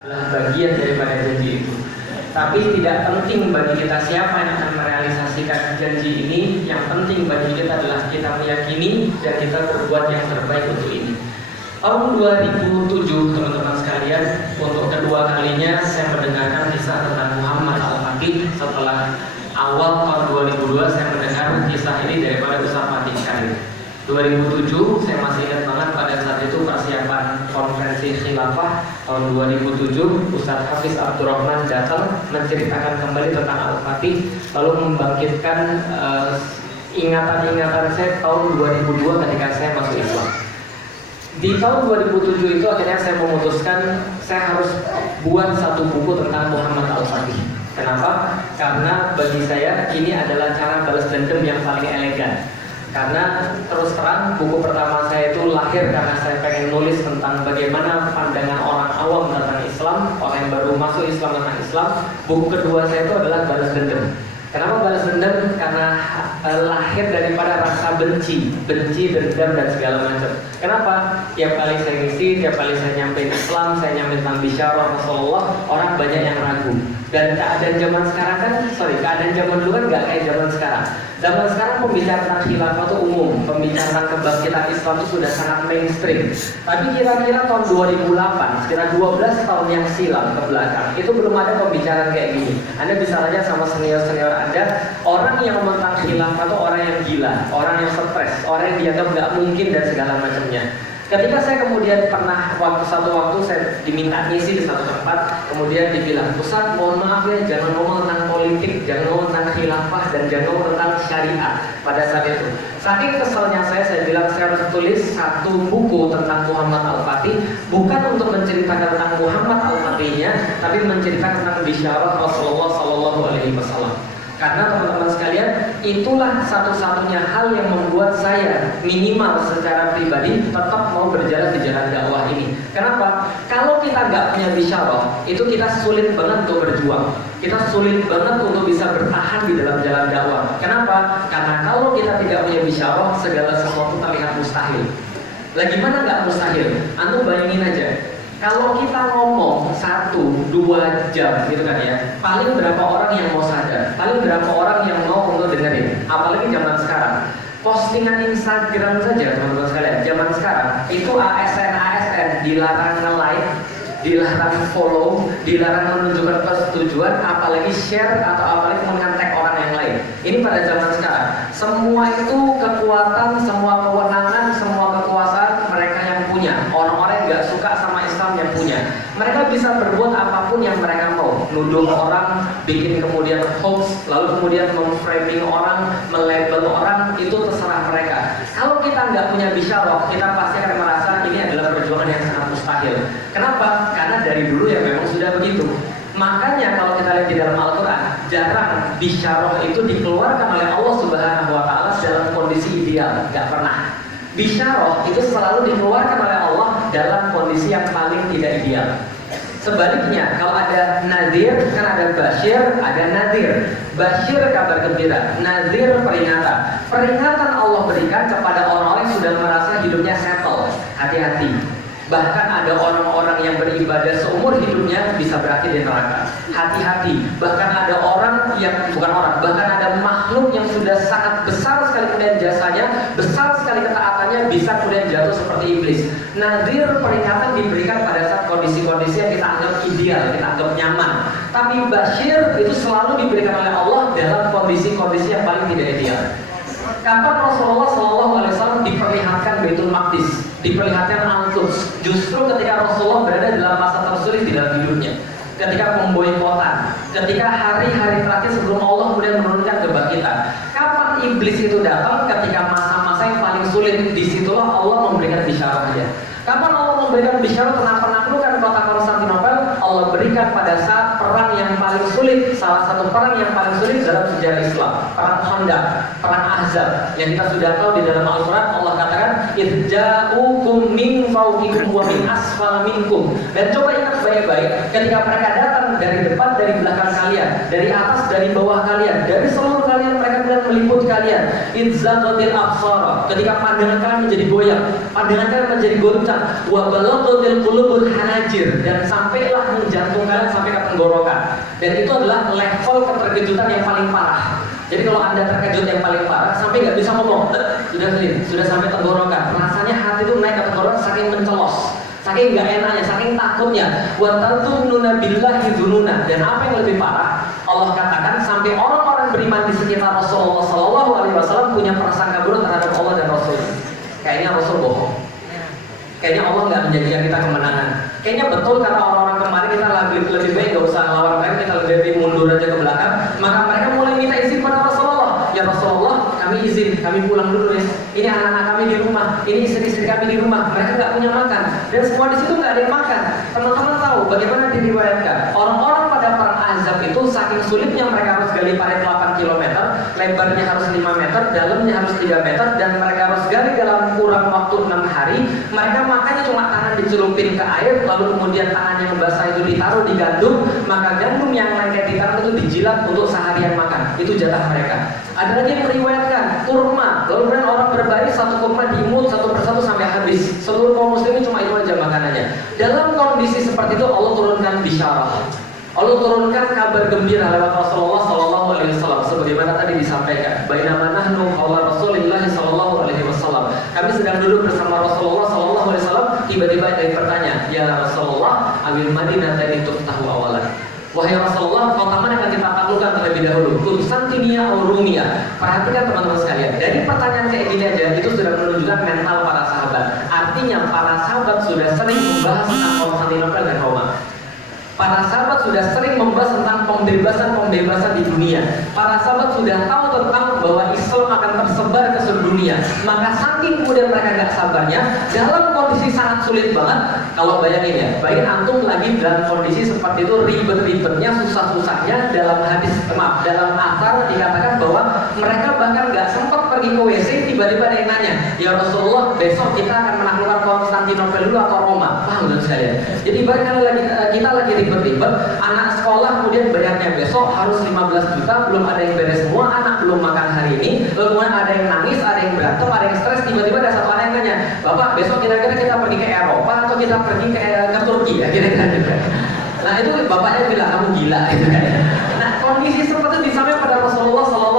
adalah bagian daripada janji itu. Tapi tidak penting bagi kita siapa yang akan merealisasikan janji ini. Yang penting bagi kita adalah kita meyakini dan kita berbuat yang terbaik untuk ini. Tahun 2007 teman-teman sekalian, untuk kedua kalinya saya mendengarkan kisah tentang Muhammad Al-Fatih. Setelah awal tahun 2002 saya mendengar kisah ini daripada Ustaz Fatih Syarif. 2007 saya masih ingat banget, pada saat itu persiapan konferensi khilafah tahun 2007, Ustaz Hafiz Abdurrahman datang menceritakan kembali tentang Al-Fatih, lalu membangkitkan ingatan-ingatan saya tahun 2002 ketika saya masuk Islam. Di tahun 2007 itu akhirnya saya memutuskan saya harus buat satu buku tentang Muhammad Al-Fatih. Kenapa? Karena bagi saya ini adalah cara balas dendam yang paling elegan. Karena terus terang buku pertama saya itu lahir karena saya pengen nulis tentang bagaimana pandangan orang awam tentang Islam, orang yang baru masuk Islam tentang Islam. Buku kedua saya itu adalah balas dendam. Kenapa balas dendam? Karena lahir daripada rasa benci, dendam dan segala macam. Kenapa? Tiap kali saya ngisi, tiap kali saya nyampein Islam, saya nyampein tentang bisyarah Rasulullah, orang banyak yang ragu. Dan keadaan zaman sekarang kan, keadaan zaman dulu kan nggak kayak zaman sekarang. Zaman sekarang pembicaraan tentang khilafah itu umum, pembicaraan tentang kebangkitan Islam itu sudah sangat mainstream. Tapi kira-kira tahun 2008, sekitar 12 tahun yang silam ke belakang, itu belum ada pembicaraan kayak gini. Anda bisa tanya sama senior-senior Anda, orang yang tentang khilafah itu orang yang gila, orang yang stres, orang yang dianggap nggak mungkin dan segala macamnya. Ketika saya kemudian pernah satu waktu saya diminta ngisi di satu tempat, kemudian dibilang, Ustaz mohon maaf ya, jangan ngomong tentang politik, jangan ngomong tentang khilafah, dan jangan ngomong tentang syariat pada saat itu. Saking keselnya saya bilang saya harus tulis satu buku tentang Muhammad Al-Fatih, bukan untuk menceritakan tentang Muhammad Al-Fatihnya, tapi menceritakan tentang bisyarah Rasulullah SAW. Karena teman-teman sekalian, itulah satu-satunya hal yang membuat saya minimal secara pribadi tetap mau berjalan di jalan dakwah ini. Kenapa? Kalau kita nggak punya bisyarah, itu kita sulit banget untuk berjuang. Kita sulit banget untuk bisa bertahan di dalam jalan dakwah. Kenapa? Karena kalau kita tidak punya bisyarah, segala sesuatu terlihat mustahil. Lagi mana nggak mustahil? Antum bayangin aja. Kalau kita ngomong 1-2 jam gitu kan ya, paling berapa orang yang mau sadar, paling berapa orang yang mau untuk dengerin. Apalagi zaman sekarang, postingan Instagram saja teman-teman sekalian, zaman sekarang itu ASN dilarang nge-like, dilarang follow, dilarang menunjukkan persetujuan, apalagi share atau apalagi mengontak orang yang lain. Ini pada zaman sekarang, semua itu kekuatan, semua kewenangan, semua kekuasaan mereka yang punya. Orang-orang yang nggak suka sama Islam yang punya. Mereka bisa berbuat apapun yang mereka mau. Nuduh orang, bikin kemudian hoax, lalu kemudian memframing orang, melabel orang, itu terserah mereka. Kalau kita nggak punya bisyarah, kita pasti akan merasa ini adalah perjuangan yang sangat mustahil. Kenapa? Karena dari dulu ya memang sudah begitu. Makanya kalau kita lihat di dalam Al-Quran, jarang bisyarah itu dikeluarkan oleh Allah Subhanahu Wa Taala dalam kondisi ideal, nggak pernah. Bisyarah itu selalu dikeluarkan oleh Allah dalam kondisi yang paling tidak ideal. Sebaliknya, kalau ada nadir, kan ada basyir, ada nadir. Basyir kabar gembira, nadir peringatan. Peringatan Allah berikan kepada orang-orang yang sudah merasa hidupnya settle. Hati-hati. Bahkan ada orang-orang yang beribadah seumur hidupnya bisa berakhir di neraka. Hati-hati. Bahkan ada orang yang bahkan ada makhluk yang sudah sangat besar sekali kemudian jasanya, besar sekali ketaatannya, bisa kemudian jatuh seperti iblis. Nadir peringatan diberikan pada saat kondisi-kondisi yang kita anggap ideal, kita anggap nyaman. Tapi basyir itu selalu diberikan oleh Allah dalam kondisi-kondisi yang paling tidak ideal. Kapan Rasulullah SAW diperlihatkan Baitul Maqdis, diperlihatkan Al-Quds, justru ketika Rasulullah berada dalam masa tersulit di dalam hidupnya, ketika pemboikotan, ketika hari-hari terakhir sebelum Allah kemudian menurunkan kebangkitan. Kapan iblis itu datang? Ketika masa-masa yang paling sulit, disitulah Allah memberikan bisyarahnya. Kapan Allah memberikan bisyarah tentang penaklukan kota Konstantinopel? Allah berikan pada saat perang yang paling sulit, salah satu perang yang paling sulit dalam sejarah Islam, perang Khandaq, perang Ahzab, yang kita sudah tahu di dalam Al-Quran. Allah katakan, "Idja'ukum min fawqikum wa min asfala minkum." Dan coba ingat baik-baik, ketika mereka datang dari depan, dari belakang kalian, dari atas, dari bawah kalian, dari seluruh kalian, mereka bilang meliputi kalian. Idzaqatil absara, ketika pandangan kalian menjadi goyang, pandangan kalian menjadi goncang. Wa balaghatil qulubul hanajir, dan sampailah jantung kalian sampai ke tenggorokan. Dan itu adalah level keterkejutan yang paling parah. Jadi kalau Anda terkejut yang paling parah sampai nggak bisa ngomong, sudah sampai tenggorokan. Rasanya hati itu naik ke tenggorokan saking mencelos, saking nggak enaknya, saking takutnya. Wa tadzunnuna billahi dzununa. Dan apa yang lebih parah? Allah katakan sampai orang-orang beriman di sekitar Rasulullah SAW punya prasangka buruk terhadap Allah dan Rasul. Kayaknya Rasul bohong. Kayaknya Allah nggak menjanjikan kita kemenangan. Kayaknya betul kata orang-orang kemarin, kita lebih baik nggak usah lawan mereka, kita lebih baik mundur aja ke belakang. Maka mereka mulai minta izin pada Rasulullah. Ya Rasulullah, kami izin, kami pulang dulu ya. Ini anak-anak kami di rumah, ini istri-istri kami di rumah. Mereka nggak punya makan, dan semua di situ nggak ada yang makan. Teman-teman tahu bagaimana diriwayatkan orang-orang pada perang Ahzab itu saking sulitnya mereka harus gali parit 8 km, lebarnya harus 5 meter, dalamnya harus 3 meter, dan mereka harus gali dalam kurang waktu 6 hari. Mereka makannya cuma tangan dicelupin ke air, lalu kemudian tangan yang basah itu ditaruh di gandum, maka gandum yang lengket di tangan itu dijilat untuk seharian makan. Itu jatah mereka. Ada lagi yang meriwayatkan kurma, lalu kemudian orang berbagi satu kurma diimut satu persatu sampai habis. Seluruh kaum muslimin cuma itu aja makanannya. Dalam kondisi seperti itu Allah turunkan bisyarah. Allah turunkan kabar gembira lewat Rasulullah SAW, sebagaimana tadi disampaikan. Bainama nahnu qaula Rasulillah SAW. Kami sedang duduk bersama Rasulullah SAW. Tiba-tiba ada yang bertanya, ya Rasulullah, amil Madinah tadi tuftahu awalan. Wahai Rasulullah, kota mana yang kita taklukkan terlebih dahulu? Konstantinia atau Rumia? Perhatikan teman-teman sekalian. Dari pertanyaan kayak gini aja, itu sudah menunjukkan mental para sahabat. Artinya para sahabat sudah sering membahas tentang Konstantinopel dan Roma. Para sahabat sudah sering membahas tentang pembebasan di dunia. Para sahabat sudah tahu tentang bahwa Islam akan tersebar ke seluruh dunia. Maka saking kemudian mereka gak sabarnya, dalam kondisi sangat sulit banget. Kalau bayangin ya, bayangin antum lagi dalam kondisi seperti itu, ribet-ribetnya, susah-susahnya. Dalam dalam asar dikatakan bahwa mereka bahkan gak sempat pergi ke WC, tiba-tiba ada yang nanya, ya Rasulullah, besok kita akan menaklukkan Konstantinopel dulu atau Roma? Paham kan sekalian? Jadi bahkan kita lagi ribet-ribet, anak sekolah kemudian bayarnya besok harus 15 juta, belum ada yang beres semua, anak belum makan hari ini, kemudian ada yang nangis, ada yang berantem, ada yang stres, tiba-tiba ada satu anak yang nanya, Bapak besok kira-kira kita pergi ke Eropa atau kita pergi ke Turki ya kira-kira juga. Nah itu bapaknya bilang kamu gila. Nah kondisi seperti itu disampaikan pada Rasulullah SAW.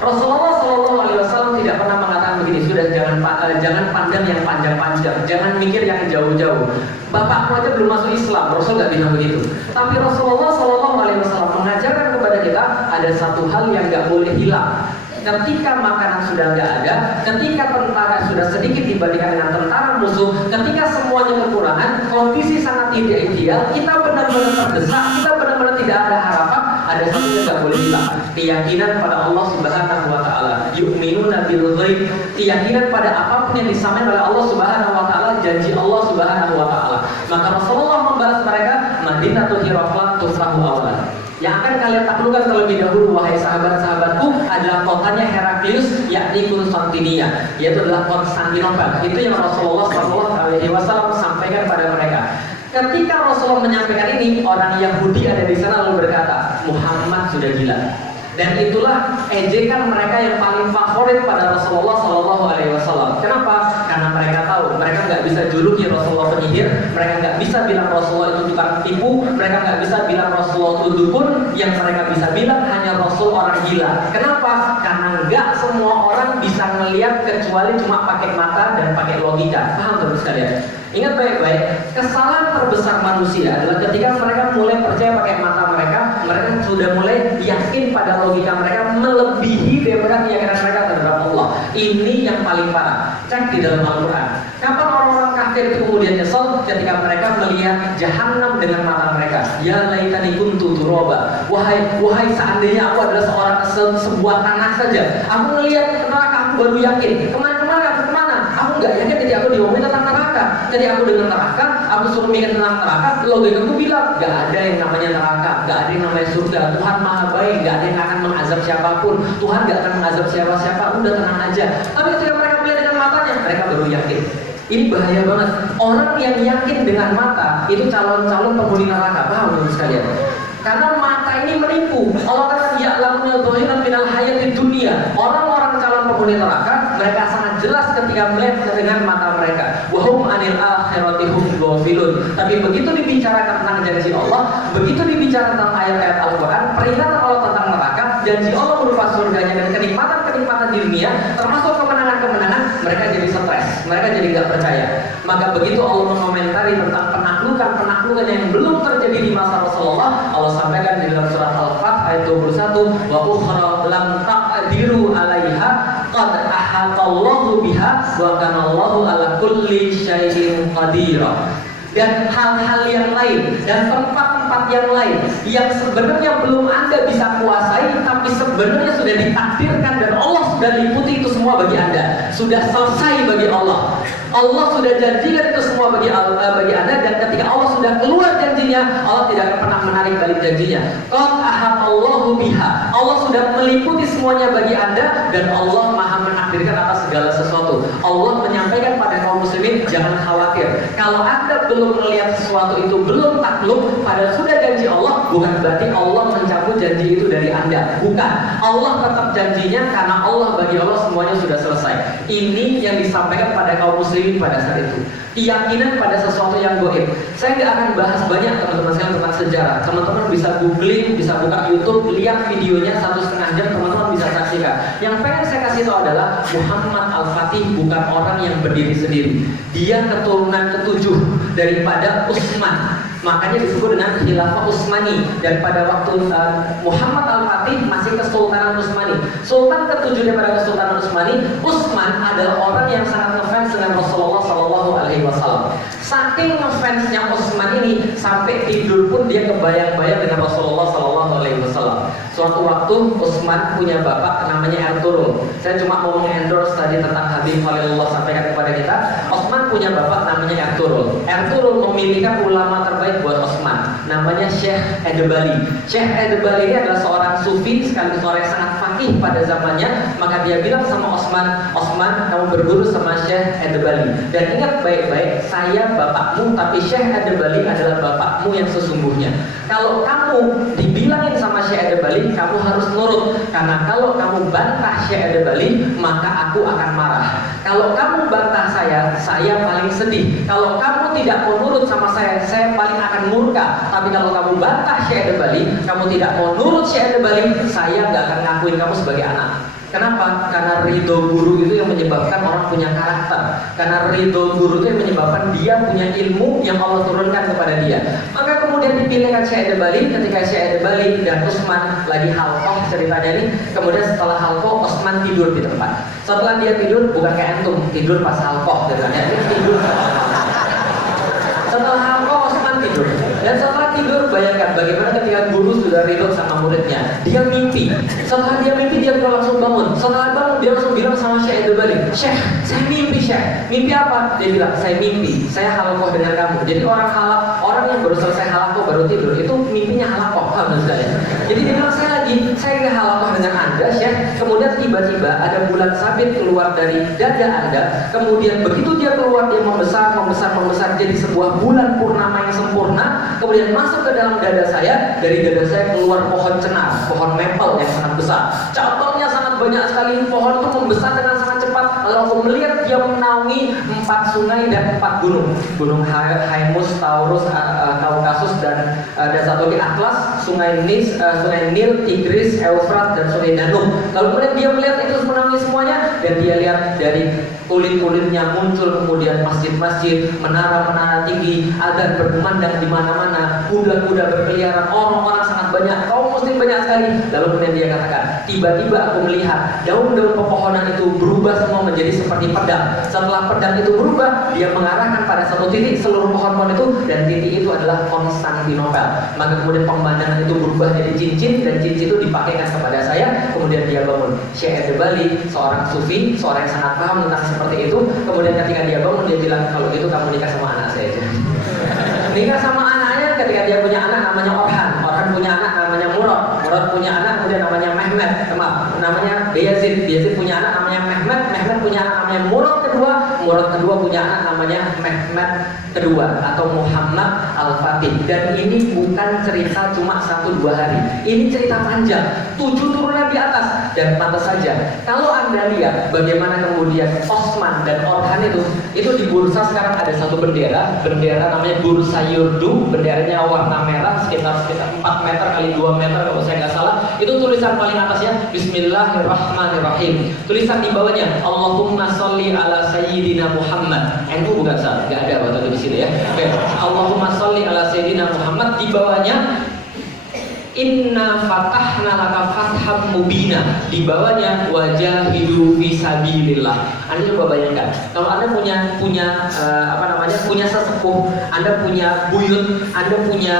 Rasulullah SAW tidak pernah mengatakan begini, sudah jangan pandang yang panjang-panjang, jangan mikir yang jauh-jauh. Bapakmu aja belum masuk Islam, Rasul nggak bilang begitu. Tapi Rasulullah SAW mengajarkan kepada kita ada satu hal yang nggak boleh hilang. Ketika makanan sudah nggak ada, ketika tentara sudah sedikit dibandingkan dengan tentara musuh, ketika semuanya kekurangan, kondisi sangat tidak ideal, kita benar-benar terdesak, kita benar-benar tidak ada harapan, ada satu yang nggak boleh hilang, keyakinan pada Allah Subhanahu Wa Taala. Yu'minuna bil ghaib, keyakinan pada apapun yang disampaikan oleh Allah Subhanahu Wa Taala, janji Allah Subhanahu Wa Taala. Maka Rasulullah membalas mereka, Madinatul Hiraqlah tuftahu awalan. Yang akan kalian taklukkan terlebih dahulu, wahai sahabat-sahabatku, adalah kotanya Heraklius, yakni Konstantinia, yaitu adalah Konstantinopel. Itu yang Rasulullah SAW sampaikan pada mereka. Ketika Rasulullah menyampaikan ini, orang Yahudi ada di sana lalu berkata, Muhammad sudah gila. Dan itulah ejekan mereka yang paling favorit pada Rasulullah SAW. Kenapa? Karena mereka tahu mereka nggak bisa juluki Rasulullah penyihir, mereka nggak bisa bilang Rasulullah itu tukang tipu, mereka nggak bisa bilang Rasulullah itu dukun. Yang mereka bisa bilang hanya Rasul orang gila. Kenapa? Karena nggak semua orang bisa ngelihat kecuali cuma pakai mata dan pakai logika. Paham terus sekalian? Ingat baik-baik, kesalahan terbesar manusia adalah ketika mereka mulai percaya pakai mata mereka sudah mulai yakin pada logika mereka melebihi daripada keyakinan mereka terhadap Allah. Ini yang paling parah. Cek di dalam Al-Quran. Kapan orang-orang kafir itu kemudian nyesel ketika mereka melihat jahanam dengan mata mereka. Ya laitani kuntu turoba. Wahai seandainya aku adalah sebuah tanah saja. Aku melihat neraka, aku baru yakin. Kemana? Aku nggak yakin ketika aku diomongin tentang neraka. Ketika aku dengar neraka, aku suruh mikir tentang neraka, logika aku bilang, nggak ada yang namanya neraka, nggak ada yang namanya surga. Tuhan maha baik, nggak ada yang akan mengazab siapapun. Tuhan nggak akan mengazab siapa-siapa. Udah tenang aja. Tapi ketika mereka melihat dengan matanya, mereka baru yakin. Ini bahaya banget. Orang yang yakin dengan mata itu calon-calon penghuni neraka. Paham sekalian? Karena mata ini menipu. Allah kata ya lamnya dhahiran minal hayatid dunya. penghuni neraka, mereka sangat jelas ketika melihat dengan mata mereka. Wahum anil akhirati hum ghafilun. Tapi begitu dibicarakan tentang janji Allah, begitu dibicarakan tentang ayat-ayat Al-Quran, peringatan Allah tentang neraka, janji Allah berupa surganya dan kenikmatan-kenikmatan di dunia, termasuk kemenangan-kemenangan, mereka jadi stres, mereka jadi gak percaya. Maka begitu Allah mengomentari tentang penaklukan yang belum terjadi di masa Rasulullah, Allah sampaikan di dalam surat Al-Fath ayat 21, wa ukhra lam taqdiru 'alaiha qad ahatallahu biha wa kana Allahu ala kulli syai'in qadir. Dan hal-hal yang lain dan tempat-tempat yang lain yang sebenarnya belum Anda bisa kuasai, tapi sebenarnya sudah ditakdirkan dan Allah sudah liputi itu semua bagi Anda, sudah selesai bagi Allah. Allah sudah janjikan itu semua bagi Anda, dan ketika Allah sudah keluar janjinya, Allah tidak akan pernah menarik balik janjinya. Qad ahatallahu biha. Allah sudah meliputi semuanya bagi Anda, dan Allah Maha menakdirkan atas segala sesuatu. Allah menyampaikan pada kaum muslimin, jangan khawatir. Kalau Anda belum melihat sesuatu itu, belum takluk, padahal sudah janji Allah, bukan berarti Allah mencabut janji itu dari Anda. Bukan. Allah tetap janjinya, karena Allah bagi Allah semuanya sudah selesai. Ini yang disampaikan pada kaum muslimin pada saat itu. Keyakinan pada sesuatu yang gaib. Saya nggak akan bahas banyak teman-teman sekalian tentang sejarah. Teman-teman bisa googling, bisa buka YouTube, lihat videonya 1,5 jam, teman-teman bisa saksikan. Yang pengen saya kasih tahu adalah Muhammad Al-Fatih bukan orang yang berdiri sendiri. Dia keturunan ke-7 daripada Utsman. Makanya disebut dengan Khilafah Utsmani. Dan pada waktu Muhammad Al-Fatih masih Kesultanan Utsmani, Sultan ke-7 daripada Kesultanan Utsmani, Utsman adalah orang yang sangat ngefans dengan Rasulullah SAW. Saking ngefansnya Utsman ini, sampai tidur pun dia kebayang-bayang dengan Rasulullah SAW. Suatu waktu Utsman punya bapak namanya Ertugrul. Saya cuma mau mengendorse tadi tentang Habib Khalilullah sampaikan kepada kita. Utsman punya bapak namanya Ertugrul. Ertugrul memilihkan ulama terbaik buat Utsman, namanya Syekh Edebali. Syekh Edebali ini adalah seorang sufi sekaligus orang yang sangat fakih pada zamannya. Maka dia bilang sama Utsman, kamu berguru sama Syekh Edebali. Dan ingat baik-baik, saya bapakmu, tapi Syekh Edebali adalah bapakmu yang sesungguhnya. Kalau kamu dibilangin sama Syekh Edebali, kamu harus nurut. Karena kalau kamu bantah Syekh Edebali, maka aku akan marah. Kalau kamu bantah saya paling sedih. Kalau kamu tidak mau nurut sama saya paling akan murka. Tapi kalau kamu bantah Syekh Edebali, kamu tidak mau nurut Syekh Edebali, saya nggak akan ngakuin kamu sebagai anak. Kenapa? Karena ridho guru itu yang menyebabkan orang punya karakter. Karena ridho guru itu yang menyebabkan dia punya ilmu yang Allah turunkan kepada dia. Maka kemudian dipilihkan Syekh Edebali. Ketika Syekh Edebali dan Utsman lagi halqah ceritanya ini, kemudian setelah halqah Utsman tidur di tempat. Setelah dia tidur, bukan kayak antum tidur pas halqah, dia tidur. Setelah halqah Utsman tidur. Dan setelah tidur, bayangkan bagaimana ketika guru sudah ridho sama muridnya, dia mimpi. Setelah dia mimpi, dia langsung bangun. Setelah bangun, dia langsung bilang sama Syekh Edebali, Syekh, saya mimpi Syekh. Mimpi apa? Dia bilang, saya mimpi, saya halaqah dengan kamu. Jadi orang yang baru selesai halaqah baru tidur, itu mimpinya halaqah. Jadi dia bilang, saya nggak halaqah dengan Anda Syekh. Kemudian tiba-tiba ada bulan sabit keluar dari dada Anda. Kemudian begitu dia keluar, dia membesar jadi sebuah bulan purnama yang sempurna. Kemudian masuk ke dalam dada saya. Dari dada saya keluar pohon cenar, pohon maple yang sangat besar. Cabangnya sangat banyak sekali. Pohon itu membesar dengan sangat cepat. Lalu aku melihat dia menaungi 4 sungai dan 4 gunung. Gunung Haemus, Taurus, Kaukasus, dan satu lagi Atlas, Sungai Nil, Tigris, Eufrat, dan Sungai Danube. Lalu kemudian dia melihat itu menaungi semuanya, dan dia lihat dari kulit-kulitnya muncul kemudian masjid-masjid, menara-menara tinggi, azan berkumandang di mana-mana, kuda-kuda berkeliaran, orang-orang sangat banyak, kaum muslim banyak sekali. Lalu kemudian dia katakan, tiba-tiba aku melihat daun-daun pepohonan itu berubah semua menjadi seperti pedang. Setelah pedang itu berubah, dia mengarahkan pada satu titik seluruh pohon-pohon itu, dan titik itu adalah Konstantinopel. Maka kemudian pemandangan itu berubah jadi cincin, dan cincin itu dipakaikan kepada saya. Kemudian dia bangun. Syekh Edebali, seorang sufi, seorang yang sangat paham tentang seperti itu. Kemudian ketika dia bangun, dia bilang, kalau gitu kamu nikah sama anak saya aja. Nikah sama anaknya. Ketika dia punya anak namanya Orhan punya anak namanya Murad punya anak kemudian namanya Mehmet, namanya Yazid punya anak namanya Mehmet punya anak namanya Murad kedua punya anak namanya namanya Mehmet kedua atau Muhammad Al-Fatih. Dan ini bukan cerita cuma 1-2 hari. Ini cerita panjang, 7 turunan di atas. Dan pantas saja kalau Anda lihat bagaimana kemudian Osman dan Orhan itu di bursa sekarang ada satu bendera namanya Bursa Yurdu, benderanya warna merah sekitar 4 meter kali 2 meter kalau saya nggak salah. Itu tulisan paling atasnya Bismillahirrahmanirrahim. Tulisan di bawahnya Allahumma sholli ala sayyidina Muhammad. NU bukan salah, nggak ada waktu di sini ya. Oke. Allahumma sholli ala sayyidina Muhammad. Di bawahnya Inna fatahna laka fatham mubina. Di bawahnya wajahidu fisabilillah. Anda coba bayangkan, kalau Anda punya sesepuh, Anda punya buyut, Anda punya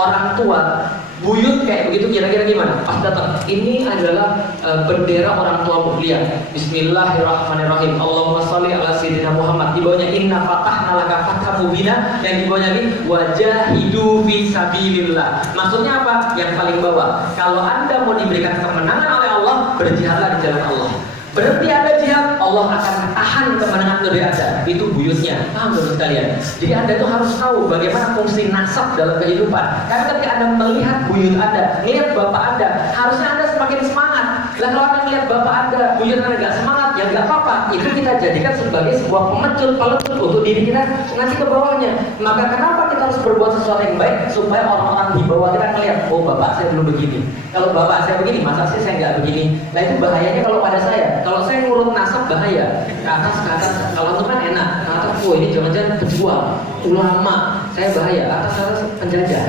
orang tua, buyut kayak begitu kira-kira gimana? Pas datang, ini adalah bendera orang tua mulia. Bismillahirrahmanirrahim. Allahumma sholli ala sayyidina Muhammad. Di bawahnya inna fatahna laka fatham mubina, dan di bawahnya ini wajahidu fisabilillah. Maksudnya apa? Yang paling bawah. Kalau Anda mau diberikan kemenangan oleh Allah, berjihadlah di jalan Allah. Berarti ada jihad, Allah akan tahan kemenangan dari Anda. Itu buyutnya. Paham menurut kalian? Jadi Anda tuh harus tahu bagaimana fungsi nasab dalam kehidupan. Karena ketika Anda melihat buyut Anda, melihat bapak Anda, harusnya Anda semakin semangat. Lah kalau Anda melihat bapak Anda, buyut Anda nggak semangat, ya nggak apa-apa. Itu kita jadikan sebagai sebuah pemecut untuk diri kita nanti ke bawahnya. Maka kenapa kita harus berbuat sesuatu yang baik supaya orang-orang di bawah kita melihat, oh bapak saya dulu begini. Kalau bapak saya begini, masa sih saya nggak begini? Nah itu bahayanya kalau pada saya. Kalau saya ngurut nasab bahaya. Ke atas. Kalau itu kan enak. Ke atas, oh ini jangan-jangan pejuang, ulama. Saya bahaya. Atas penjajah.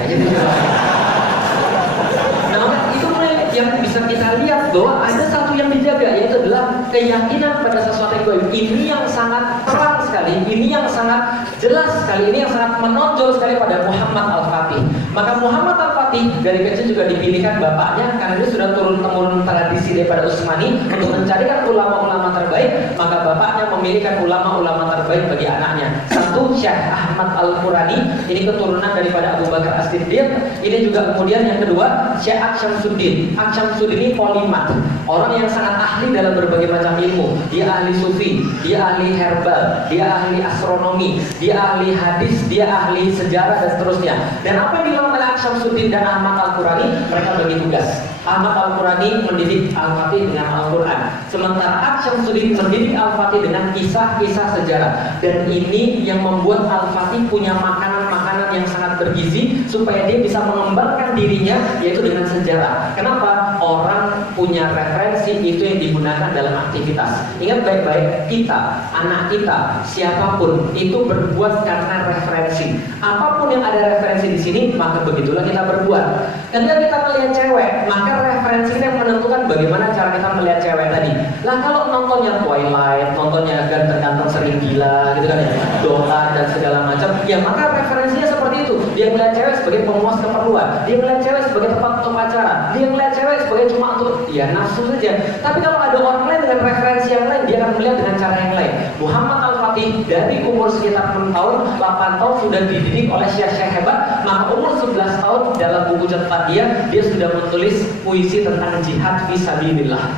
Nah itu mulai yang bisa kita lihat bahwa ada satu yang dijaga, yaitu adalah keyakinan pada sesuatu yang baik. Ini yang sangat terang sekali, ini yang sangat jelas sekali, ini yang sangat menonjol sekali pada Muhammad Al-Fatih. Maka Muhammad Al-Fatih dari kecil juga dipilihkan bapaknya karena dia sudah turun-temurun tradisi daripada Utsmani untuk mencarikan ulama-ulama terbaik. Maka bapaknya memilihkan ulama-ulama terbaik bagi anaknya. Satu, Syekh Ahmad Al-Qurani, ini keturunan daripada Abu Bakar As-Siddiq. Ini juga kemudian yang kedua, Syekh Asyamsuddin. Asyamsuddin ini polimat, orang yang sangat ahli dalam berbagai macam ilmu. Dia ahli sufi, dia ahli herbal, dia ahli astronomi, dia ahli hadis, dia ahli sejarah dan seterusnya. Dan apa yang dilakukan oleh Asyamsuddin dan Ahmad Al-Qurani, mereka bagi tugas. Ahmad Al-Qurani mendidik Al-Fatih dengan Al-Quran, sementara Asyamsuddin mendidik Al-Fatih dengan kisah-kisah sejarah. Dan ini yang membuat Al-Fatih punya makanan-makanan yang sangat bergizi supaya dia bisa mengembangkan dirinya, yaitu dengan sejarah. Kenapa? Orang punya referensi itu yang digunakan dalam aktivitas. Ingat baik-baik, kita, anak kita, siapapun itu berbuat karena referensi. Apapun yang ada referensi di sini, maka begitulah kita berbuat. Ketika kita melihat cewek, maka referensi kita yang menentukan bagaimana cara kita melihat cewek tadi. Lah kalau nontonnya Twilight, nontonnya ganteng-ganteng sering gila gitu kan ya, Dota dan segala macam, ya maka referensinya seperti itu. Dia melihat cewek sebagai pemuas keperluan, dia melihat cewek sebagai tempat untuk pacaran, dia melihat cewek sebagai cuma untuk ya nafsu saja. Tapi kalau ada orang lain dengan referensi yang lain, dia akan melihat dengan cara yang lain. Muhammad Al-Fatih dari umur sekitar 6 tahun, 8 tahun sudah dididik oleh syekh-syekh hebat. Maka umur 11 tahun dalam buku catatan dia sudah menulis puisi tentang jihad fisabilillah.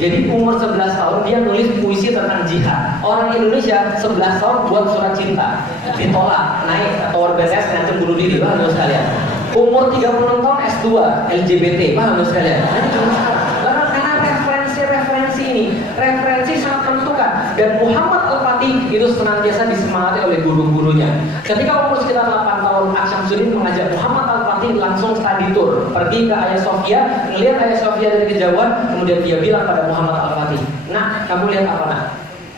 Jadi umur 11 tahun dia nulis puisi tentang jihad. Orang Indonesia 11 tahun buat surat cinta, ditolak, naik tower BTS ngancam bunuh diri, paham nggak sekalian? Umur 36 tahun S2 LGBT, paham nggak sekalian? Karena referensi ini, referensi sangat menentukan. Dan Muhammad Al-Fatih itu senantiasa disemangati oleh guru-gurunya. Ketika umur sekitar 8 tahun, Asyamsuddin mengajak Muhammad Al-Fatih langsung study tour, pergi ke Hagia Sophia, ngelihat Hagia Sophia dari kejauhan, kemudian dia bilang pada Muhammad Al-Fatih, "Nak, kamu lihat apa nak?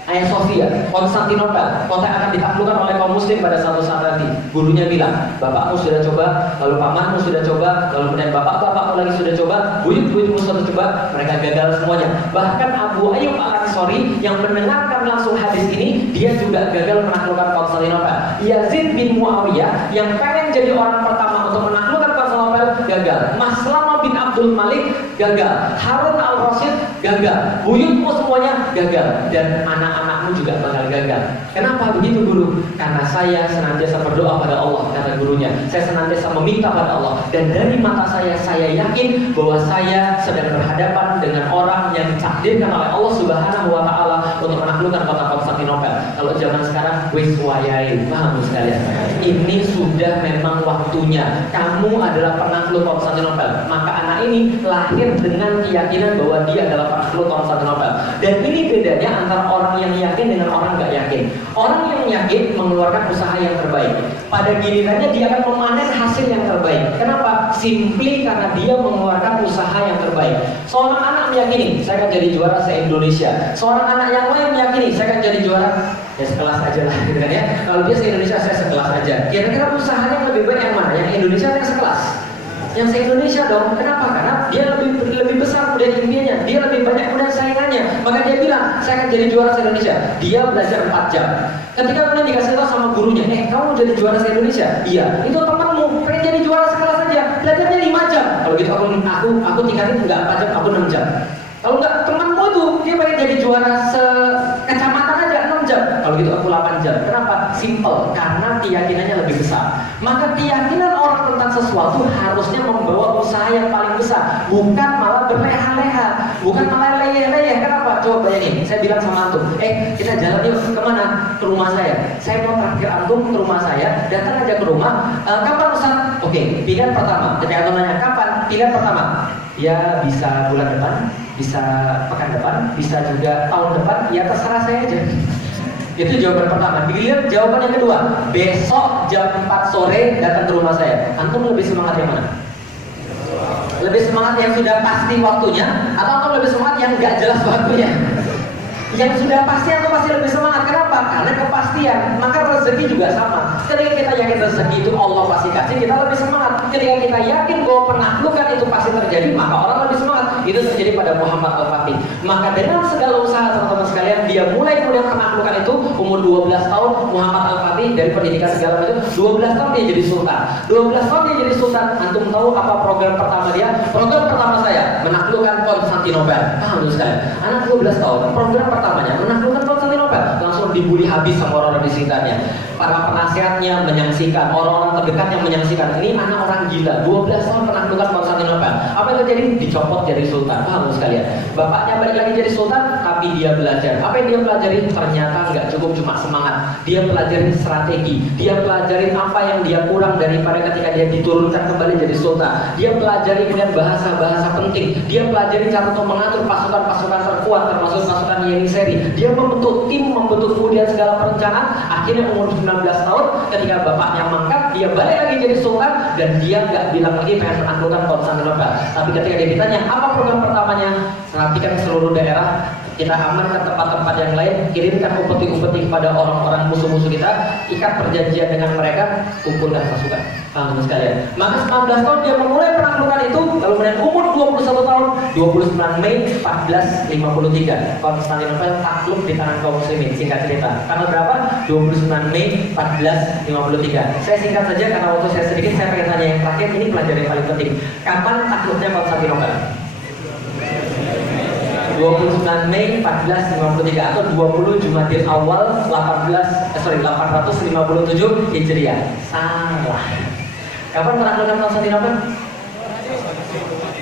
Hagia Sophia, Konstantinopel, kota yang akan ditaklukkan oleh kaum muslim pada suatu saat nanti." Gurunya bilang, "Bapakmu sudah coba, lalu pamanmu sudah coba, lalu kemudian bapak-bapakmu lagi sudah coba, buyut-buyutmu sudah coba, mereka gagal semuanya." Bahkan Abu Ayyub Al-Ansari yang mendengarkan langsung hadis ini, dia juga gagal menaklukkan Konstantinopel. Yazid bin Muawiyah yang pengen jadi orang pertama untuk menaklukkan Konstantinopel gagal. Maslama bin Abdul Malik gagal, Harun al-Rasyid gagal, buyutmu semuanya gagal, dan anak-anakmu juga bakal gagal. Kenapa begitu guru? Karena saya senantiasa berdoa pada Allah, kata gurunya. Saya senantiasa meminta pada Allah, dan dari mata saya yakin bahwa saya sedang berhadapan dengan orang yang ditakdirkan oleh Allah Subhanahu wa Ta'ala untuk menaklukkan kota Konstantinopel. Kalau zaman sekarang wis wayai, paham sekalian? Ini sudah memang waktunya. Kamu adalah penakluk Konstantinopel. Maka anak ini lahir dengan keyakinan bahwa dia adalah penakluk Konstantinopel. Dan ini bedanya antara orang yang yakin dengan orang nggak yakin. Orang yang yakin mengeluarkan usaha yang terbaik. Pada gilirannya dia akan memanen hasil yang terbaik. Kenapa? Simply karena dia mengeluarkan usaha yang terbaik. Seorang anak meyakini saya akan jadi juara se-Indonesia. Seorang anak yang lain meyakini saya akan jadi juara ya sekelas aja lah, gitu kan ya. Kalau dia se-Indonesia, saya sekelas aja. Kira-kira usahanya lebih baik yang mana? Yang Indonesia atau yang sekelas? Yang se-Indonesia dong. Kenapa? Karena dia lebih besar kemudian impiannya, dia lebih banyak kemudian saingannya. Maka dia bilang, saya akan jadi juara se-Indonesia. Dia belajar 4 jam. Ketika kemudian dikasih tahu sama gurunya, kamu jadi juara se-Indonesia? Iya. Itu temanmu pengen jadi juara sekelas aja, belajarnya 5 jam. Kalau gitu aku tingkatin enggak 4 jam, aku 6 jam. Kalau enggak, temanmu tuh dia pengen jadi juara sekecamatan aja 6 jam. Kalau gitu aku 8 jam. Kenapa? Simple, karena keyakinannya lebih besar. Maka keyakinan orang tentang sesuatu harusnya membawa usaha yang paling besar, bukan malah berleha-leha, bukan malah leyeh-leyeh. Kenapa? Coba bayangin, saya bilang sama antum, kita jalan yuk kemana? Ke rumah saya. Saya mau traktir antum ke rumah saya, datang aja ke rumah. Kapan Ustaz? Oke, pilihan pertama. Ketika antum nanya kapan? Pilihan pertama. Ya bisa bulan depan, bisa pekan depan, bisa juga tahun depan. Ya terserah saya aja. Itu jawaban pertama. Dilihat jawaban yang kedua, besok jam 4 sore datang ke rumah saya. Antum lebih semangat yang mana? Lebih semangat yang sudah pasti waktunya, atau antum lebih semangat yang nggak jelas waktunya? Yang sudah pasti atau masih lebih semangat. Kenapa? Karena kepastian. Maka rezeki juga sama. Ketika kita yakin rezeki itu Allah pasti kasih, kita lebih semangat. Ketika kita yakin bahwa penaklukan itu pasti terjadi, maka orang lebih semangat. Itu terjadi pada Muhammad Al-Fatih. Maka dengan segala usaha teman-teman sekalian, dia mulai kemudian penaklukan itu umur 12 tahun. Muhammad Al-Fatih dari pendidikan segala macam, 12 tahun dia jadi sultan. 12 tahun dia jadi sultan. Antum tahu apa program pertama dia? Program pertama saya menaklukkan Konstantinopel. Paham sekalian? Anak 12 tahun. Program pertamanya menaklukkan Konstantinopel. Langsung dibully habis sama orang-orang di sekitarnya. Para penasihatnya menyaksikan, orang-orang terdekat yang menyaksikan, ini anak orang gila. 12 tahun penaklukan Konstantinopel. Apa yang terjadi? Dicopot jadi sultan. Paham sekalian? Bapaknya balik lagi jadi sultan, tapi dia belajar. Apa yang dia pelajari? Ternyata nggak cukup cuma semangat. Dia pelajarin strategi. Dia pelajarin apa yang dia kurang daripada ketika dia diturunkan kembali jadi sultan. Dia pelajari kemudian bahasa-bahasa penting. Dia pelajari cara untuk mengatur pasukan-pasukan terkuat, termasuk pasukan Yeniseri. Dia membentuk tim, membentuk kemudian segala perencanaan. Akhirnya umur 19 tahun, ketika bapaknya mangkat, dia balik lagi jadi sultan, dan dia nggak bilang lagi pengen menaklukkan Konstantinopel. Tapi ketika dia ditanya apa program pertamanya, perhatikan seluruh daerah, kita amankan tempat-tempat yang lain, kirimkan upeti-upeti kepada orang-orang musuh-musuh kita, ikat perjanjian dengan mereka, kumpulkan pasukan. Paham sekalian? Maka 19 tahun dia memulai penaklukan itu, lalu kemudian umur 21 tahun, 29 Mei 1453, Konstantinopel takluk di tangan kaum muslimin. Singkat cerita, tanggal berapa? 29 Mei 1453. Saya singkat saja karena waktu saya sedikit, saya pengen tanya yang terakhir, ini pelajaran yang paling penting. Kapan takluknya Konstantinopel? 29 Mei 1453 atau 20 Jumadil Awal 857 Hijriah. Salah. Kapan penaklukan Konstantinopel?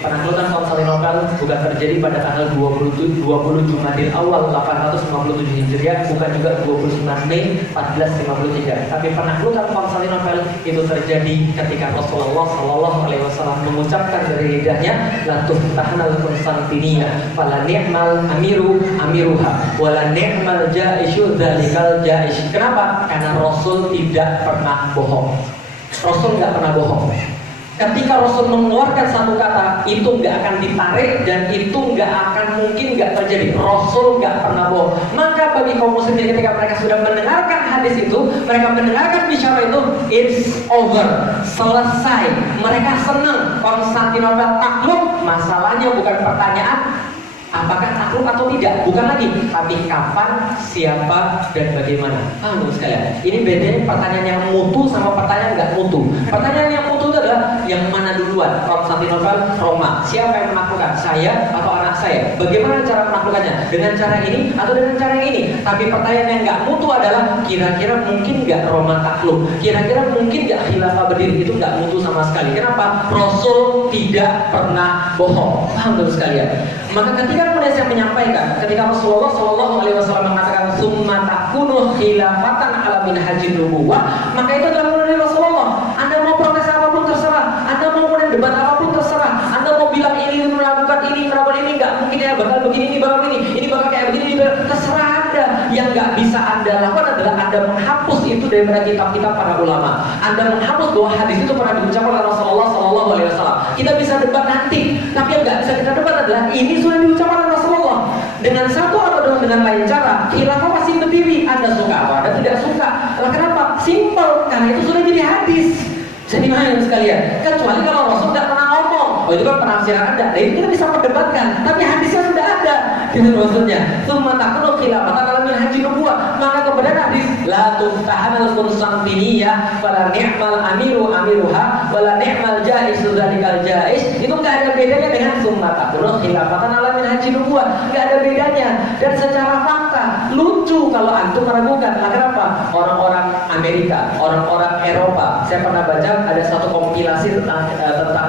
Penaklukan Konstantinopel bukan terjadi pada tanggal 20 Jumadil Awal 857 Hijriah, bukan juga 29 Mei 1453. Tapi penaklukan Konstantinopel itu terjadi ketika Rasulullah SAW mengucapkan dari lidahnya, la tuftahnal Konstantinia, fala ni'mal amiruha, wala ni'mal jaisyu dzalikal jaish. Kenapa? Karena Rasul tidak pernah bohong. Rasul nggak pernah bohong. Ketika Rasul mengeluarkan satu kata, itu nggak akan ditarik dan itu nggak akan mungkin nggak terjadi. Rasul nggak pernah bohong. Maka bagi kaum muslimin ketika mereka sudah mendengarkan hadis itu, mereka mendengarkan bicara itu, it's over, selesai. Mereka senang Konstantinopel takluk. Masalahnya bukan pertanyaan apakah takluk atau tidak, bukan lagi, tapi kapan, siapa, dan bagaimana. Paham sekalian? Ini bedanya pertanyaan yang mutu sama pertanyaan nggak mutu. Pertanyaan yang mutu itu adalah yang mana duluan, Konstantinopel, Roma? Siapa yang menaklukkan? Saya atau anak saya? Bagaimana cara menaklukkannya? Dengan cara ini atau dengan cara yang ini? Tapi pertanyaan yang nggak mutu adalah kira-kira mungkin nggak Roma takluk? Kira-kira mungkin nggak khilafah berdiri? Itu nggak mutu sama sekali. Kenapa? Rasul tidak pernah bohong. Paham tuh sekalian? Maka ketika kemudian saya menyampaikan, ketika Rasulullah Shallallahu Alaihi Wasallam mengatakan summa takunu khilafatan ala minhajin nubuwah, maka itu adalah dari Rasulullah. Anda mau protes apapun terserah, Anda mau kemudian debat apapun terserah, Anda mau bilang ini melakukan ini nggak mungkin ya bakal begini, ini bakal kayak begini, terserah Anda. Yang nggak bisa Anda lakukan adalah Anda menghapus itu daripada kitab-kitab para ulama. Anda menghapus bahwa hadis itu pernah diucapkan oleh Rasulullah Shallallahu Alaihi Wasallam. Kita bisa debat nanti, tapi yang nggak bisa kita debat adalah ini sudah diucapkan oleh Rasulullah dengan satu atau dengan lain cara. Khilafah masih berdiri, Anda suka apa, Anda tidak suka. Lah kenapa? Simple, karena itu sudah jadi hadis. Jadi mana sekalian? Kecuali kalau Rasul tidak pernah ngomong, oh itu kan penafsiran Anda. Nah ini kita bisa perdebatkan, tapi hadisnya sudah ada. Gitu maksudnya. Summa takunu khilafatan ala minhajin nubuwah. Maka kemudian hadis la tuftahanal Konstantiniyah fala ni'mal amiru amiruha wala ni'mal jaizu dzalikal jaiz. Itu enggak ada bedanya dengan summa takunu khilafatan ala minhajin nubuwah. Enggak ada bedanya. Dan secara fakta lucu kalau antum meragukan. Lah kenapa? Orang-orang Amerika, orang-orang Eropa, saya pernah baca ada satu kompilasi tentang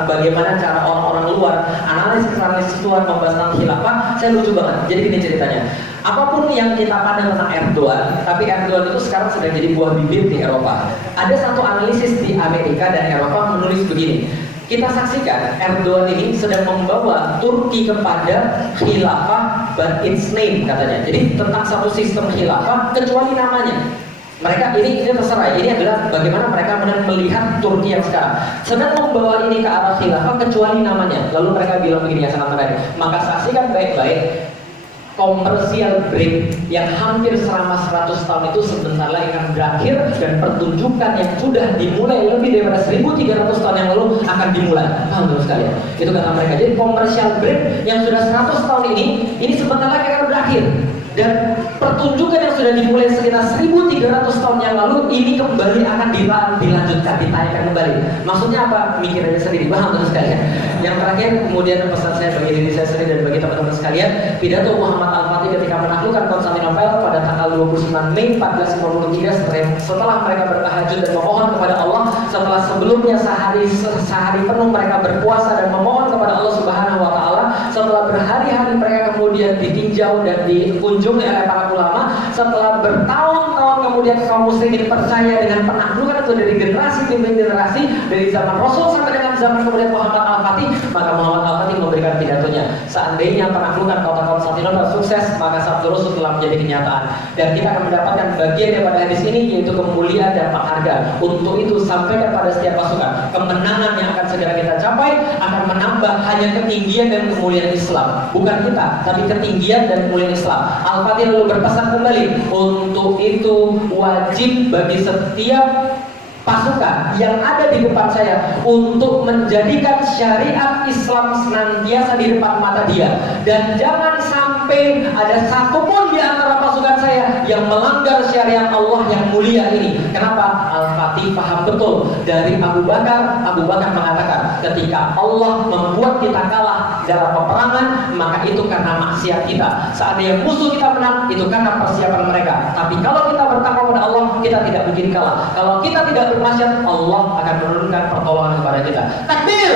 bagaimana cara orang-orang luar analisis luar membahas tentang khilafah. Saya lucu banget. Jadi gini ceritanya. Apapun yang kita pandang tentang Erdogan, tapi Erdogan itu sekarang sedang jadi buah bibir di Eropa. Ada satu analisis di Amerika dan Eropa menulis begini. Kita saksikan Erdogan ini sedang membawa Turki kepada khilafah but its name katanya. Jadi tentang satu sistem khilafah kecuali namanya. Mereka ini terserah. Ini adalah bagaimana mereka melihat Turki yang sekarang sedang membawa ini ke arah khilafah kecuali namanya. Lalu mereka bilang begini yang sangat menarik. Maka saksikan baik-baik. Commercial break yang hampir selama 100 tahun itu sebentar lagi akan berakhir dan pertunjukan yang sudah dimulai lebih daripada 1300 tahun yang lalu akan dimulai. Paham terus sekalian? Itu kata mereka. Jadi commercial break yang sudah 100 tahun ini sebentar lagi akan berakhir. Dan pertunjukan yang sudah dimulai sekitar 1300 tahun yang lalu ini kembali akan dilanjutkan, ditayangkan kembali. Maksudnya apa? Mikir aja sendiri, paham terus sekalian. Yang terakhir kemudian pesan saya bagi diri saya sendiri dan bagi teman-teman sekalian, pidato Muhammad Al-Fatih ketika menaklukkan Konstantinopel pada tanggal 29 Mei 1453 setelah mereka bertahajud dan memohon kepada Allah, setelah sebelumnya sehari penuh mereka berpuasa dan memohon kepada Allah Subhanahu wa taala, setelah berhari-hari mereka kemudian ditinjau dan dikunjungi oleh para ulama, setelah bertahun-tahun kemudian kaum muslimin percaya dengan penaklukan itu dari generasi demi generasi, dari zaman Rasul sampai dengan zaman kemudian Muhammad Al-Fatih, maka Muhammad Al-Fatih memberikan pidatonya. Seandainya penaklukan kota Konstantinopel sukses, maka sabda Rasul telah menjadi kenyataan. Dan kita akan mendapatkan bagian daripada hadis ini, yaitu kemuliaan dan penghargaan. Untuk itu sampaikan pada setiap pasukan, kemenangan yang akan segera kita capai akan menambah hanya ketinggian dan kemuliaan Islam. Bukan kita, tapi ketinggian dan kemuliaan Islam. Al-Fatih lalu berpesan kembali, untuk itu wajib bagi setiap pasukan yang ada di depan saya untuk menjadikan syariat Islam senantiasa di depan mata dia, dan jangan sampai ada satupun di antara pasukan saya yang melanggar syariat Allah yang mulia ini. Kenapa? Al-Fatih paham betul dari Abu Bakar. Abu Bakar mengatakan, ketika Allah membuat kita kalah dalam peperangan, maka itu karena maksiat kita. Seandainya musuh kita menang, itu karena persiapan mereka. Tapi kalau kita bertakwa kepada Allah, kita tidak mungkin kalah. Kalau kita tidak bermaksiat, Allah akan menurunkan pertolongan kepada kita. Takbir!